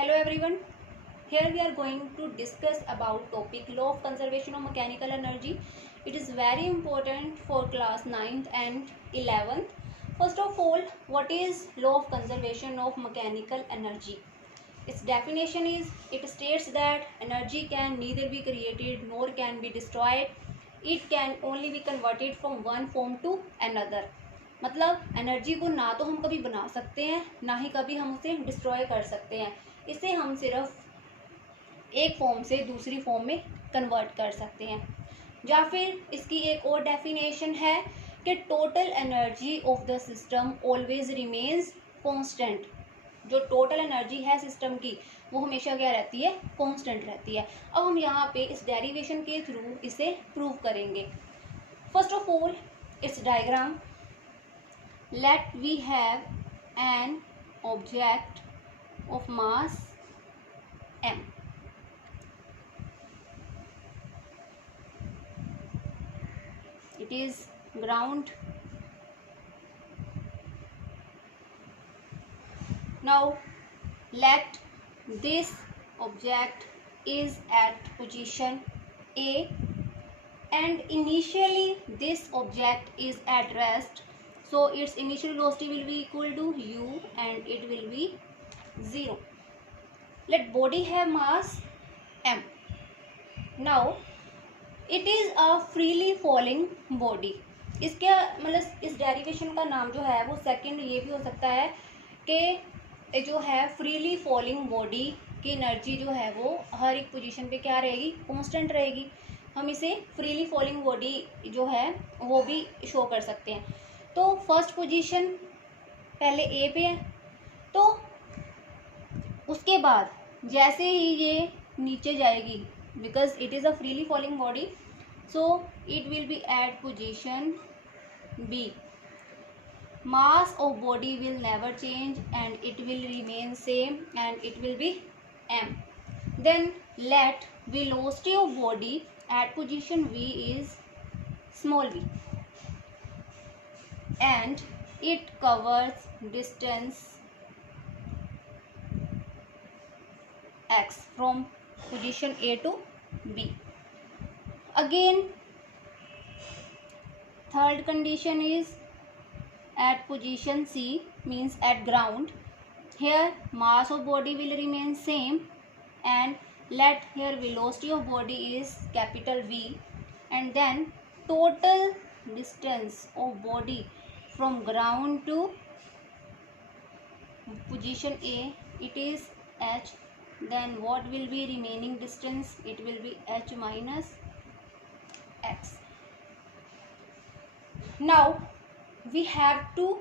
Hello everyone. Here we are going to discuss about topic law of conservation of mechanical energy. It is very important for class 9th and 11th. First of all, what is law of conservation of mechanical energy? Its definition is it states that energy can neither be created nor can be destroyed. It can only be converted from one form to another. मतलब energy को ना तो हम कभी बना सकते हैं ना ही कभी हम उसे डिस्ट्रॉय कर सकते हैं. इसे हम सिर्फ एक फॉर्म से दूसरी फॉर्म में कन्वर्ट कर सकते हैं. या फिर इसकी एक और डेफिनेशन है कि total energy of the system always remains constant. जो टोटल एनर्जी है सिस्टम की वो हमेशा क्या रहती है, कांस्टेंट रहती है. अब हम यहाँ पे इस डेरिवेशन के थ्रू इसे प्रूव करेंगे. First of all it's diagram. Let we have an object of mass m. It is ground. Now let this object is at position A and initially this object is at rest, so its initial velocity will be equal to u and it will be 0. Let body have mass m. Now it is a freely falling body. इसके मतलब इस derivation का नाम जो है वो second ये भी हो सकता है कि जो है फ्रीली फॉलिंग बॉडी की एनर्जी जो है वो हर एक पोजीशन पे क्या रहेगी, कांस्टेंट रहेगी. हम इसे फ्रीली फॉलिंग बॉडी जो है वो भी शो कर सकते हैं. तो फर्स्ट पोजीशन पहले ए पे है, तो उसके बाद जैसे ही ये नीचे जाएगी, because it is a freely falling body, so it will be at position B. Mass of body will never change and it will remain same and it will be m. Then let velocity of body at position v is small v and it covers distance x from position A to B. Again, third condition is at position C, means at ground. Here mass of body will remain same and let here velocity of body is capital V, and then total distance of body from ground to position A, it is h. Then what will be remaining distance? It will be h minus x. Now we have to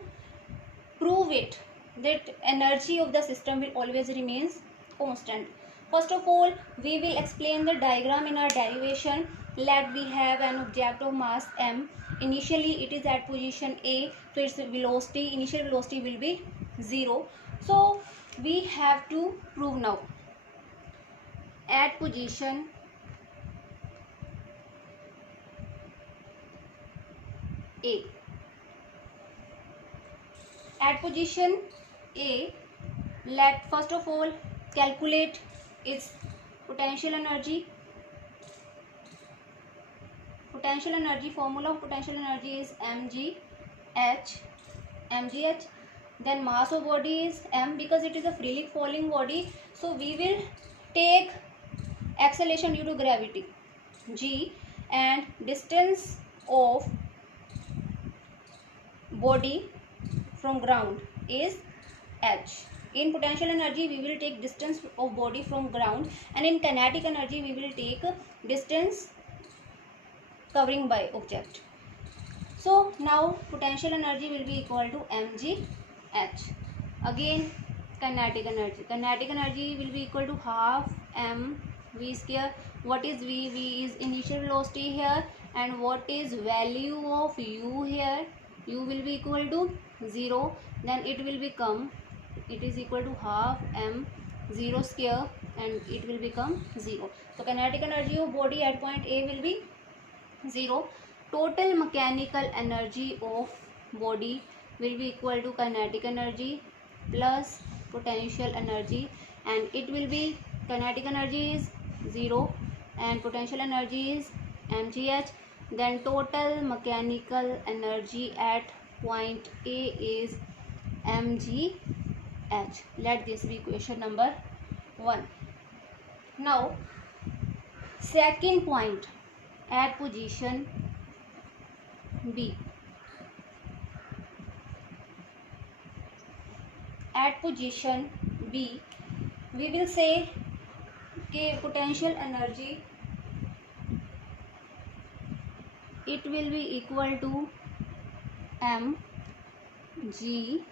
prove it that energy of the system will always remains constant. First of all, we will explain the diagram in our derivation. Let we have an object of mass m. Initially it is at position A, so its velocity, initial velocity will be 0. So we have to prove now. At position A, at position A, let first of all calculate its potential energy. Potential energy, formula of potential energy is mgh. Then mass of body is m, because it is a freely falling body, so we will take acceleration due to gravity g, and distance of body from ground is h. In potential energy we will take distance of body from ground, and in kinetic energy we will take distance covering by object. So now potential energy will be equal to mgh. Again kinetic energy will be equal to half m v square. What is v? V is initial velocity here, and what is value of u here? U will be equal to 0. Then it will become, it is equal to half m 0 square, and it will become 0. So kinetic energy of body at point A will be 0. Total mechanical energy of body will be equal to kinetic energy plus potential energy, and it will be kinetic energy is 0 and potential energy is mgh. Then total mechanical energy at point A is mgh. Let this be equation number 1. Now second point at position B. At position B, we will say कि potential energy it will be equal to m g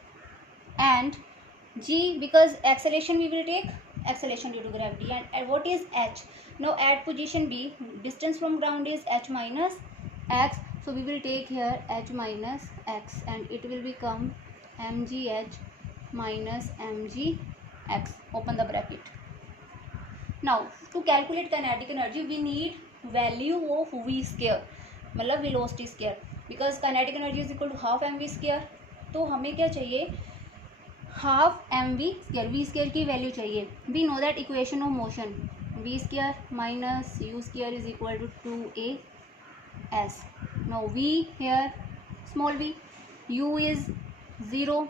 and g, because acceleration we will take acceleration due to gravity. And what is h? Now at position B, distance from ground is h minus x, so we will take here h minus x and it will become mgh minus mgx. Open the bracket. Now to calculate kinetic energy we need value of v square, मतलब velocity square, because kinetic energy is equal to half mv square. तो हमें क्या चाहिए, half m v square, v square की value चाहिए. We know that equation of motion v square minus u square is equal to 2as. now v here small v, u is 0,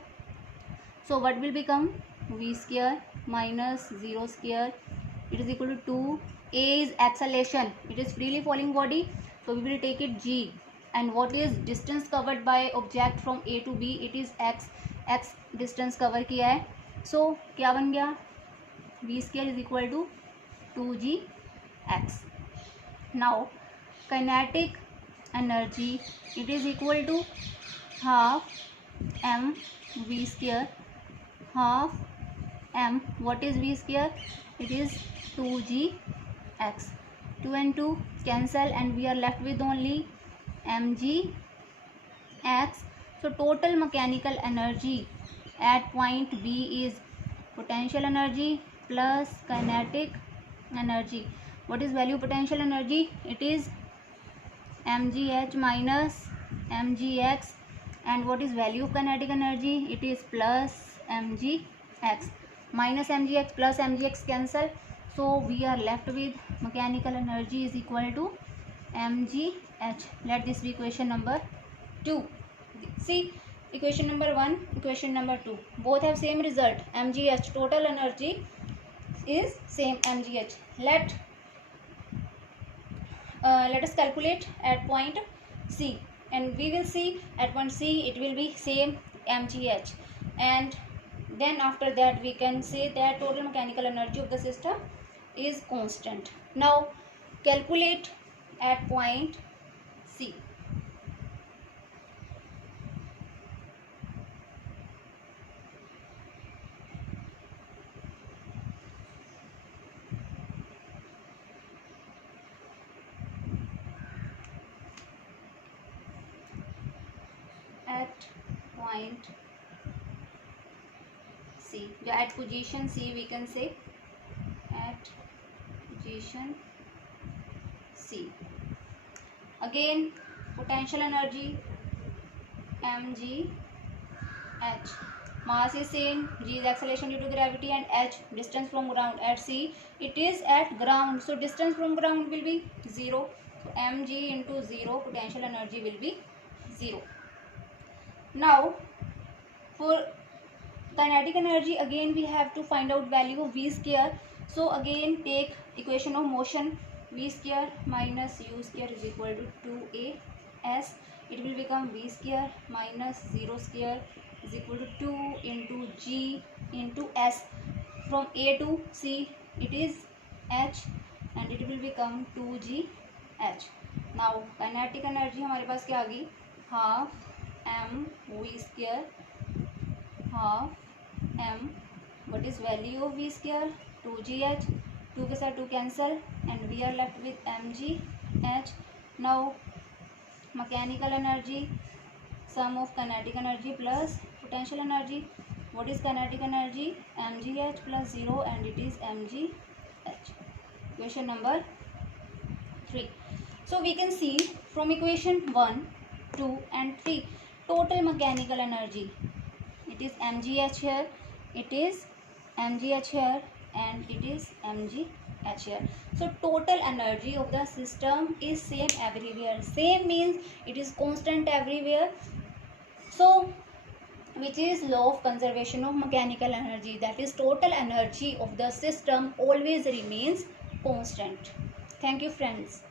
so what will become v square minus 0 square, it is equal to 2. A is acceleration, it is freely falling body, so we will take it g. And what is distance covered by object from A to B, it is x. x distance cover किया है, so क्या बन गया, v square is equal to 2gx. Now kinetic energy it is equal to half m v square, half m, what is v square, it is 2gx. 2 and 2 cancel and we are left with only mgx. So total mechanical energy at point B is potential energy plus kinetic energy. What is value of potential energy, it is mgh minus mgx. And what is value of kinetic energy, it is plus mgx. Minus mgx plus mgx cancel, so we are left with mechanical energy is equal to mgh. Let this be equation number 2. See, equation number 1, equation number 2, both have same result, mgh, total energy is same mgh. Let us calculate at point C, and we will see at point C it will be same mgh, and then after that we can say that total mechanical energy of the system is constant. Now calculate at point C. At point C, at position C we can say, at position C. Again potential energy mgh, mass is same, g is acceleration due to gravity, and h distance from ground. At C it is at ground, so distance from ground will be 0, so mg into 0, potential energy will be 0. Now for kinetic energy again we have to find out value of v square. So again take equation of motion, v square minus u square is equal to 2as. It will become v square minus 0 square is equal to 2 into g into s. From A to C it is h and it will become 2gh. Now kinetic energy हमारे पास क्या आ गई, half m v square, half m, what is value of v square, 2gh, 2 के साथ 2 cancel and we are left with mgh. Now mechanical energy, sum of kinetic energy plus potential energy. What is kinetic energy, mgh plus 0 and it is mgh. Equation number 3. So we can see from equation 1, 2 and 3 total mechanical energy, it is mgh here, it is mgh here and it is mg h here. So total energy of the system is same everywhere. Same means it is constant everywhere. So which is law of conservation of mechanical energy, that is total energy of the system always remains constant. Thank you friends.